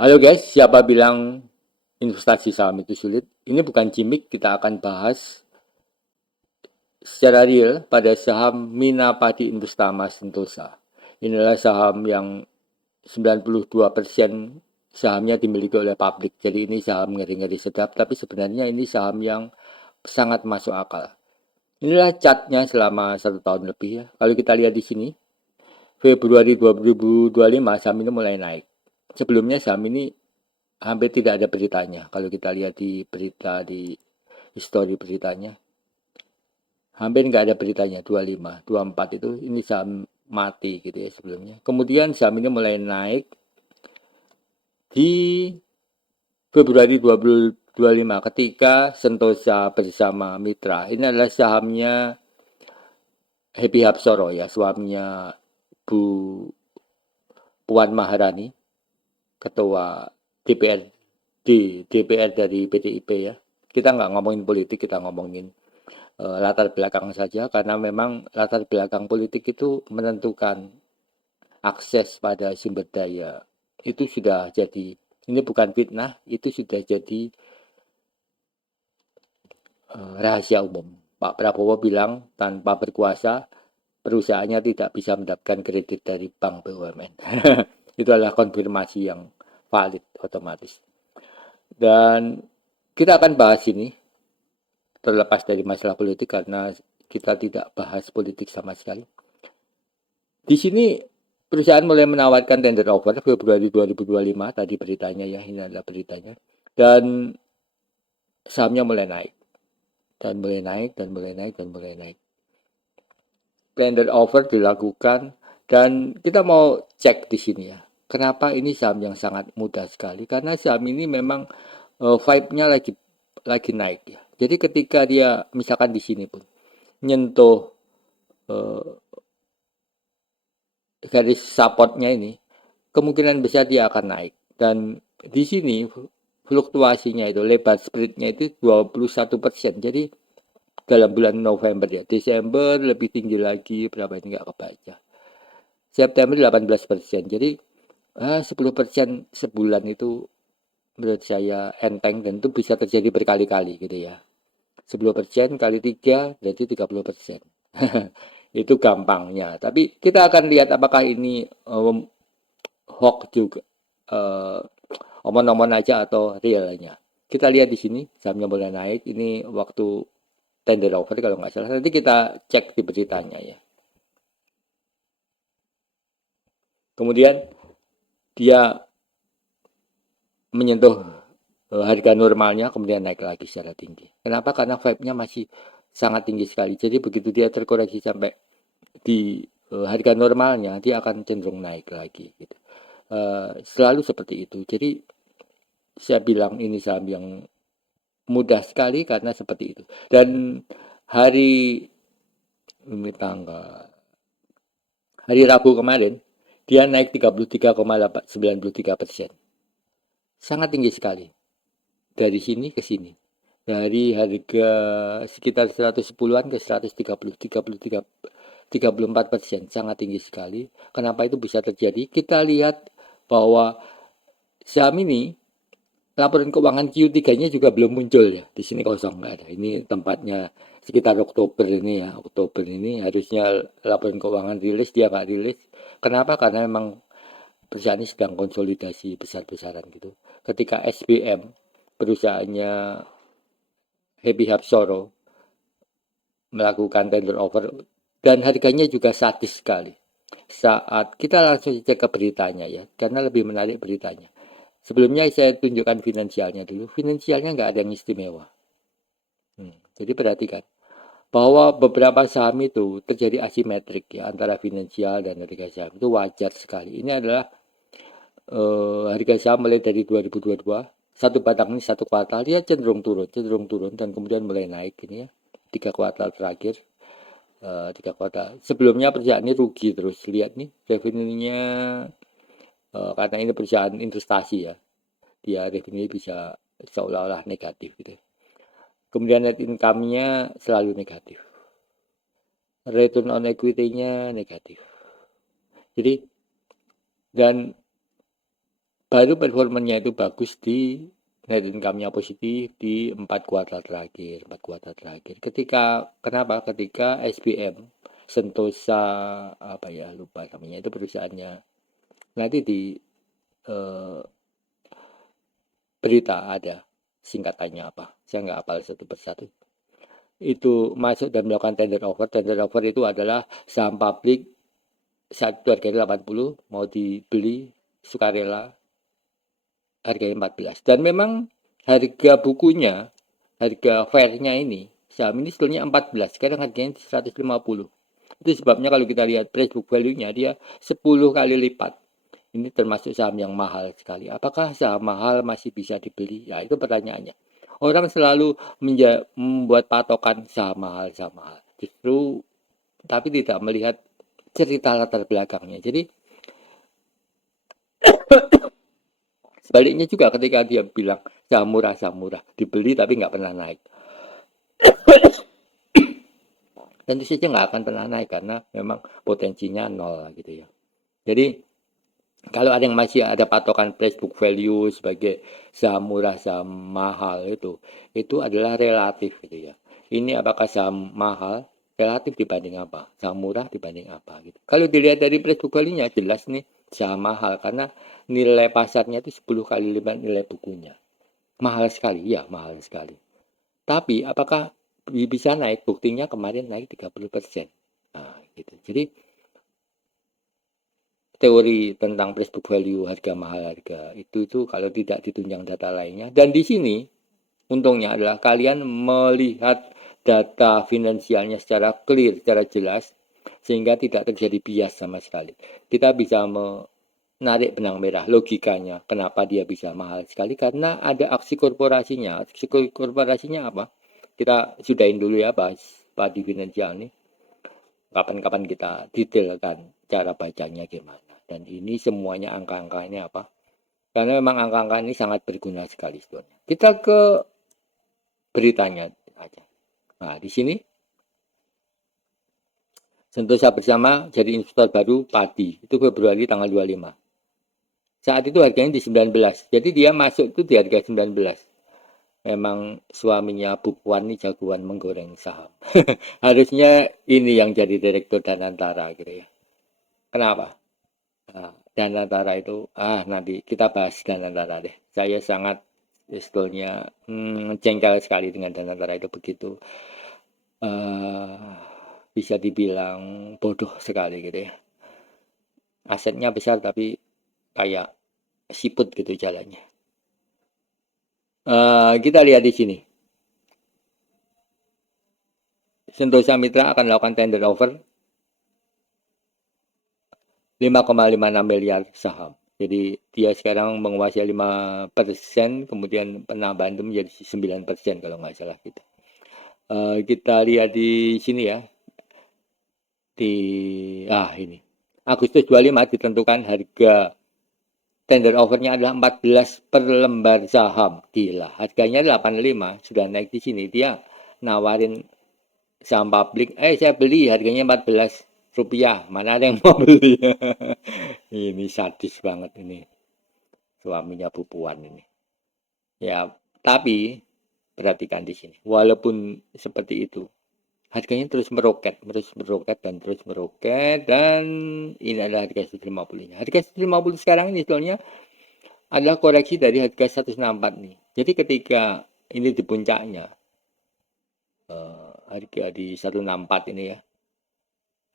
Halo guys, siapa bilang investasi saham itu sulit? Ini bukan gimmick, kita akan bahas secara real pada saham Minapadi Investama Sentosa. Inilah saham yang 92% sahamnya dimiliki oleh publik. Jadi ini saham ngeri-ngeri sedap, tapi sebenarnya ini saham yang sangat masuk akal. Inilah chartnya selama 1 tahun lebih ya. Kalau kita lihat di sini, Februari 2025 saham ini mulai naik. Sebelumnya saham ini hampir tidak ada beritanya. Kalau kita lihat di berita di histori beritanya, hampir nggak ada beritanya. 25, 24 itu ini saham mati gitu ya sebelumnya. Kemudian saham ini mulai naik di Februari 2025 ketika Sentosa bersama Mitra. Ini adalah sahamnya Happy Hapsoro ya, suaminya Bu Puan Maharani, ketua DPR DPR dari PDIP ya. Kita nggak ngomongin politik, kita ngomongin latar belakang saja karena memang latar belakang politik itu menentukan akses pada sumber daya. Itu sudah jadi, ini bukan fitnah, itu sudah jadi rahasia umum. Pak Prabowo bilang tanpa berkuasa perusahaannya tidak bisa mendapatkan kredit dari bank BUMN. Itu adalah konfirmasi yang valid otomatis. Dan kita akan bahas ini terlepas dari masalah politik karena kita tidak bahas politik sama sekali. Di sini perusahaan mulai menawarkan tender offer Februari 2025 tadi beritanya ya, ini adalah beritanya. Dan sahamnya mulai naik dan mulai naik dan mulai naik dan mulai naik. Tender offer dilakukan dan kita mau cek di sini ya. Kenapa ini saham yang sangat mudah sekali? Karena saham ini memang vibe-nya lagi naik ya. Jadi ketika dia misalkan di sini pun nyentuh uh, garis supportnya ini, kemungkinan besar dia akan naik. Dan di sini fluktuasinya itu lebar spreadnya itu 21%. Jadi dalam bulan November ya, Desember lebih tinggi lagi berapa ini nggak kebaca. September 18%. Jadi 10% sebulan itu menurut saya enteng dan itu bisa terjadi berkali-kali gitu ya. 10% kali 3 berarti 30%. Itu gampangnya. Tapi kita akan lihat apakah ini hoax juga, uh, omon-omon aja atau realnya. Kita lihat di sini sahamnya mulai naik. Ini waktu tender offer kalau nggak salah. Nanti kita cek di beritanya ya. Kemudian dia menyentuh harga normalnya, kemudian naik lagi secara tinggi. Kenapa? Karena vibe-nya masih sangat tinggi sekali. Jadi begitu dia terkoreksi sampai di harga normalnya, dia akan cenderung naik lagi. Gitu. Selalu seperti itu. Jadi saya bilang ini saham yang mudah sekali karena seperti itu. Dan hari ini tanggal hari Rabu kemarin dia naik 33,93%. Sangat tinggi sekali dari sini ke sini. Dari harga sekitar 110-an ke 130, 34%, sangat tinggi sekali. Kenapa itu bisa terjadi? Kita lihat bahwa saham ini laporan keuangan Q3-nya juga belum muncul ya. Di sini kosong nggak ada. Ini tempatnya sekitar Oktober ini ya. Oktober ini harusnya laporan keuangan rilis, dia nggak rilis. Kenapa? Karena memang perusahaan ini sedang konsolidasi besar-besaran gitu. Ketika SBM perusahaannya Happy Hapsoro melakukan tender offer dan harganya juga sadis sekali. Saat kita langsung cek ke beritanya ya, karena lebih menarik beritanya. Sebelumnya saya tunjukkan finansialnya dulu. Finansialnya nggak ada yang istimewa. Jadi perhatikan bahwa beberapa saham itu terjadi asimetrik ya antara finansial dan harga saham itu wajar sekali. Ini adalah harga saham mulai dari 2022 satu batang ini satu kuartal dia cenderung turun dan kemudian mulai naik ini ya 3 kuartal terakhir 3 kuartal sebelumnya perusahaan ini rugi terus lihat nih revenue-nya karena ini perusahaan investasi ya dia revenue bisa seolah-olah negatif gitu. Kemudian net income-nya selalu negatif. Return on equity-nya negatif. Jadi dan baru performanya itu bagus di net income-nya positif di 4 kuartal terakhir. Kenapa? Ketika SBM Sentosa apa ya lupa namanya itu perusahaannya. Nanti di eh, berita ada singkatannya apa? Saya nggak hafal satu persatu. Itu masuk dan melakukan tender offer. Tender offer itu adalah saham publik satu harganya 80 mau dibeli sukarela harganya 14 dan memang harga bukunya harga fairnya ini saham ini sebetulnya 14 sekarang harganya 150 itu sebabnya kalau kita lihat price book value nya dia 10 kali lipat ini termasuk saham yang mahal sekali apakah saham mahal masih bisa dibeli ya itu pertanyaannya orang selalu membuat patokan saham mahal justru tapi tidak melihat cerita latar belakangnya jadi sebaliknya juga ketika dia bilang saham murah dibeli tapi nggak pernah naik tentu saja nggak akan pernah naik karena memang potensinya nol gitu ya jadi kalau ada yang masih ada patokan price book value sebagai saham murah saham mahal itu adalah relatif gitu ya ini apakah saham mahal relatif dibanding apa saham murah dibanding apa gitu kalau dilihat dari price book value nya jelas nih saham mahal karena nilai pasarnya itu 10 kali lipat nilai bukunya mahal sekali ya mahal sekali tapi apakah bisa naik? Buktinya kemarin naik 30%. Nah, gitu. Jadi teori tentang price book value harga mahal harga itu kalau tidak ditunjang data lainnya dan di sini untungnya adalah kalian melihat data finansialnya secara clear, secara jelas sehingga tidak terjadi bias sama sekali. Kita bisa menarik benang merah logikanya kenapa dia bisa mahal sekali karena ada aksi korporasinya. Aksi korporasinya apa? Kita sudahin dulu ya bahas padi finansial nih. Kapan-kapan kita detailkan cara bacanya gimana. Dan ini semuanya angka-angka ini apa? Karena memang angka-angka ini sangat berguna sekali sebenarnya. Kita ke beritanya aja. Nah, di sini Sentosa Bersama jadi investor baru padi. Itu Februari tanggal 25. Saat itu harganya di 19. Jadi dia masuk itu di harga 19. Memang suaminya Bu Puan ini jagoan menggoreng saham. Harusnya ini yang jadi direktur Danantara gitu ya. Kenapa? Nah, Danantara itu, nanti kita bahas Danantara deh. Saya sangat sebetulnya jengkel sekali dengan Danantara itu begitu. Bisa dibilang bodoh sekali gitu ya. Asetnya besar tapi kayak siput gitu jalannya. Kita lihat di sini. Sentosa Mitra akan melakukan tender offer 5,56 miliar saham. Jadi dia sekarang menguasai 5%, kemudian penambahan itu menjadi 9% kalau nggak salah gitu. Kita lihat di sini ya. Ini. Agustus 25 ditentukan harga tender offernya adalah 14 per lembar saham. Gila, harganya 85, sudah naik di sini. Dia nawarin saham publik, saya beli harganya 14 rupiah. Mana ada yang mau beli? Ini sadis banget ini. Suaminya Bu Puan ini. Ya, tapi perhatikan di sini. Walaupun seperti itu, harganya terus meroket dan ini adalah harga 150-nya. Harga 150 sekarang ini sebetulnya adalah koreksi dari harga 164 nih. Jadi ketika ini di puncaknya harga di 164 ini ya.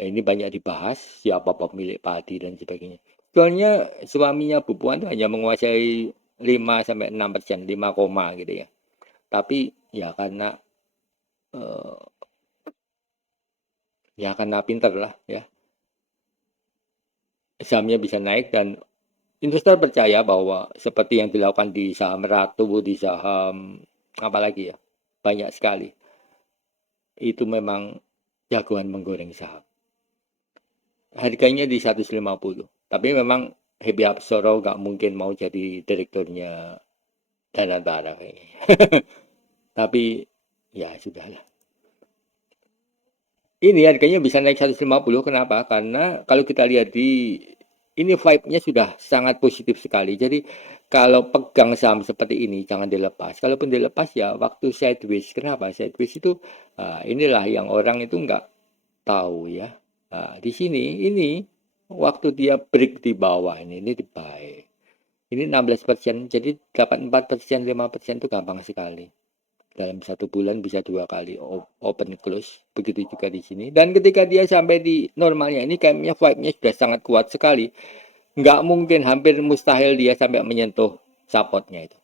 Ini banyak dibahas siapa pemilik padi dan sebagainya. Soalnya suaminya Bu Puan itu hanya menguasai 5 sampai 6%, 5, gitu ya. Tapi ya eh, karena pinter lah ya. Sahamnya bisa naik dan investor percaya bahwa seperti yang dilakukan di saham Ratu, di saham apalagi ya, banyak sekali. Itu memang jagoan menggoreng saham. Harganya di 150. Tapi memang Happy Hapsoro gak mungkin mau jadi direkturnya Danantara kayaknya. Tapi ya sudahlah. Ini harganya bisa naik 150. Kenapa? Karena kalau kita lihat di ini vibe-nya sudah sangat positif sekali. Jadi kalau pegang saham seperti ini jangan dilepas. Kalaupun dilepas ya waktu sideways. Kenapa? Sideways itu inilah yang orang itu nggak tahu ya. Di sini ini waktu dia break di bawah ini di buy. Ini 16%, jadi 84%, 5% itu gampang sekali. Dalam 1 bulan bisa 2 kali open close, begitu juga di sini. Dan ketika dia sampai di normalnya ini kayaknya vibe-nya sudah sangat kuat sekali. Nggak mungkin, hampir mustahil dia sampai menyentuh supportnya itu.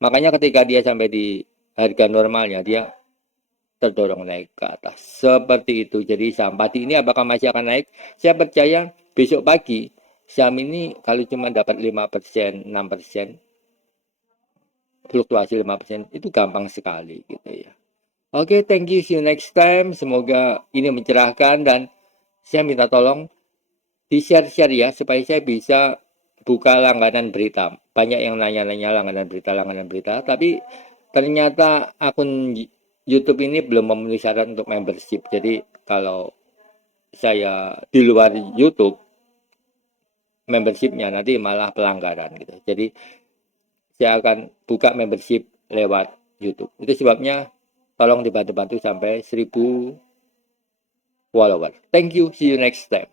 Makanya ketika dia sampai di harga normalnya, dia terdorong naik ke atas. Seperti itu. Jadi saham padi ini apakah masih akan naik? Saya percaya besok pagi saham ini kalau cuma dapat 5%, 6%, fluktuasi 5% itu gampang sekali gitu ya. Oke, thank you. See you next time. Semoga ini mencerahkan dan saya minta tolong di-share-share ya supaya saya bisa buka langganan berita. Banyak yang nanya-nanya langganan berita, tapi ternyata akun YouTube ini belum memenuhi syarat untuk membership. Jadi kalau saya di luar YouTube membershipnya nanti malah pelanggaran gitu. Jadi saya akan buka membership lewat YouTube. Itu sebabnya tolong dibantu-bantu sampai 1000 follower. Thank you. See you next time.